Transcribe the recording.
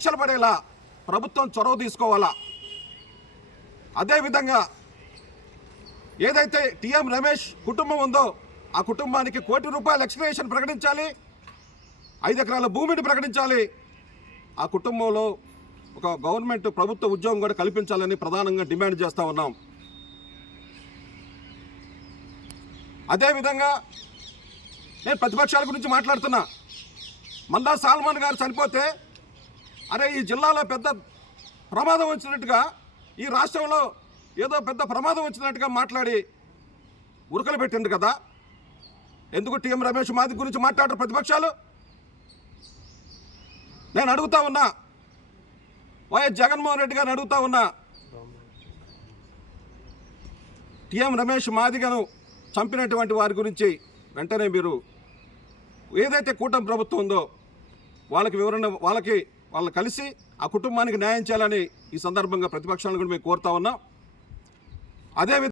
శిక్షలు పడేలా ప్రభుత్వం చొరవ తీసుకోవాలా. అదేవిధంగా ఏదైతే టీఎం రమేష్ కుటుంబం ఉందో ఆ కుటుంబానికి ₹1 కోటి ఎక్స్గ్రేషన్ ప్రకటించాలి, 5 ఎకరాల భూమిని ప్రకటించాలి. ఆ కుటుంబంలో ఒక గవర్నమెంట్ ప్రభుత్వ ఉద్యోగం కూడా కల్పించాలని ప్రధానంగా డిమాండ్ చేస్తూ ఉన్నాం. అదేవిధంగా నేను ప్రతిపక్షాల గురించి మాట్లాడుతున్నా. మందా సాల్మన్ గారు చనిపోతే అరే ఈ జిల్లాలో పెద్ద ప్రమాదం వచ్చినట్టుగా, ఈ రాష్ట్రంలో ఏదో పెద్ద ప్రమాదం వచ్చినట్టుగా మాట్లాడి ఉరకలు పెట్టింది కదా. ఎందుకు టీఎం రమేష్ మాది గురించి మాట్లాడరు ప్రతిపక్షాలు? నేను అడుగుతా ఉన్నా, వైఎస్ జగన్మోహన్ రెడ్డి గారిని అడుగుతా ఉన్నా, టీఎం రమేష్ మాదిగను చంపినటువంటి వారి గురించి వెంటనే మీరు ఏదైతే కూటమి ప్రభుత్వం ఉందో వాళ్ళకి వివరణ వాళ్ళని కలిసి ఆ కుటుంబానికి న్యాయం చేయాలని ఈ సందర్భంగా ప్రతిపక్షాలను కూడా మేము కోరుతా ఉన్నాం. అదేవిధంగా